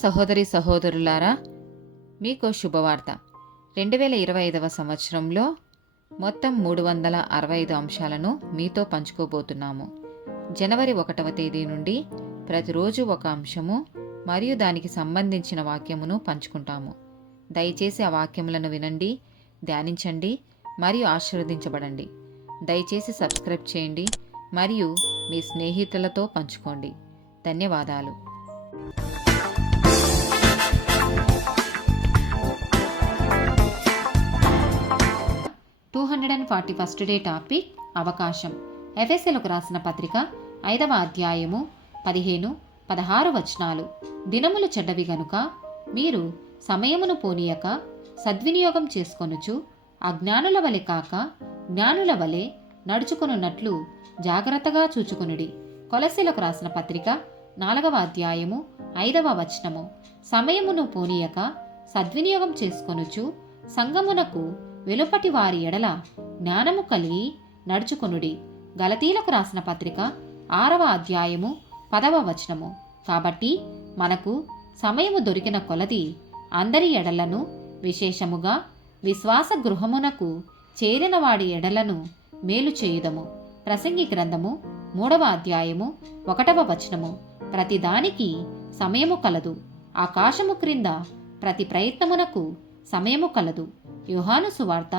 సహోదరి సహోదరులారా, మీకు శుభవార్త. 2025 సంవత్సరంలో మొత్తం 365 అంశాలను మీతో పంచుకోబోతున్నాము. జనవరి 1వ తేదీ నుండి ప్రతిరోజు ఒక అంశము మరియు దానికి సంబంధించిన వాక్యమును పంచుకుంటాము. దయచేసి ఆ వాక్యములను వినండి, ధ్యానించండి మరియు ఆశీర్వదించబడండి. దయచేసి సబ్స్క్రైబ్ చేయండి మరియు మీ స్నేహితులతో పంచుకోండి. ధన్యవాదాలు. 241st డే టాపిక్ అవకాశం. ఎఫెసీయులకు రాసిన పత్రిక 5వ అధ్యాయము 15-16 వచనాలు. దినములు చెడ్డవి గనుక మీరు సమయమును పోనీయక సద్వినియోగం చేసుకొనుచు అజ్ఞానుల వలె కాక జ్ఞానుల వలె నడుచుకొనున్నట్లు జాగ్రత్తగా చూచుకొనుడి. కొలస్సీయులకు రాసిన పత్రిక 4వ అధ్యాయము 5వ వచనము. సమయమును పోనీయక సద్వినియోగం చేసుకొనుచు సంగమునకు వెలుపటి వారి ఎడల జ్ఞానము కలిగి నడుచుకొనుడి. గలతీలకు రాసిన పత్రిక 6వ అధ్యాయము 10వ వచనము. కాబట్టి మనకు సమయము దొరికిన కొలది అందరి ఎడలను, విశేషముగా విశ్వాస గృహమునకు చేరిన వాడి ఎడలను మేలు చేయుదము. ప్రసంగి గ్రంథము 3వ అధ్యాయము 1వ వచనము. ప్రతిదానికి సమయము కలదు, ఆకాశము క్రింద ప్రతి ప్రయత్నమునకు సమయము కలదు. యోహాను సువార్త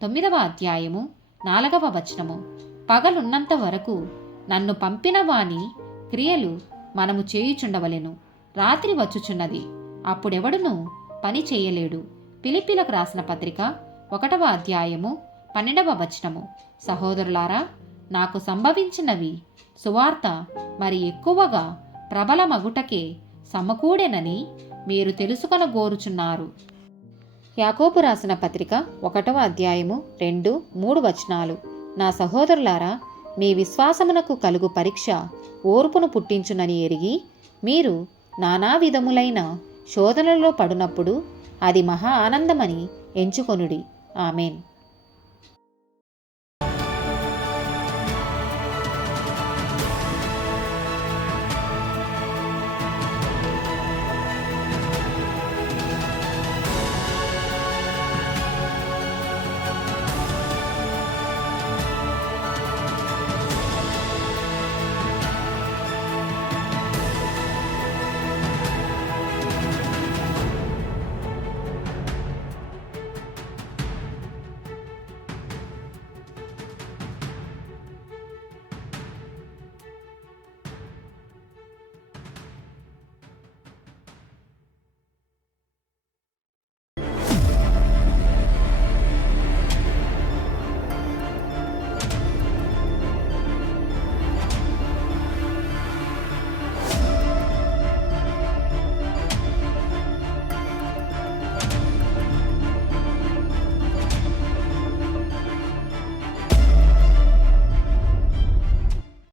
9వ అధ్యాయము 4వ వచనము. పగలున్నంత వరకు నన్ను పంపిన వాని క్రియలు మనము చేయుచుండవలెను. రాత్రి వచ్చుచున్నది, అప్పుడెవడును పని చేయలేడు. ఫిలిప్పీలకు రాసిన పత్రిక 1వ అధ్యాయము 12వ వచనము. సహోదరులారా, నాకు సంభవించినవి సువార్త మరి ఎక్కువగా ప్రబలమగుటకే సమకూడెనని మీరు తెలుసుకొనగోరుచున్నారు. యాకోబు రాసిన పత్రిక 1వ అధ్యాయము 2-3 వచనాలు. నా సహోదరులారా, మీ విశ్వాసమునకు కలుగు పరీక్ష ఓర్పును పుట్టించునని ఎరిగి మీరు నానా విధములైన శోధనలో పడునప్పుడు అది మహా ఆనందమని ఎంచుకొనుడి. ఆమెన్.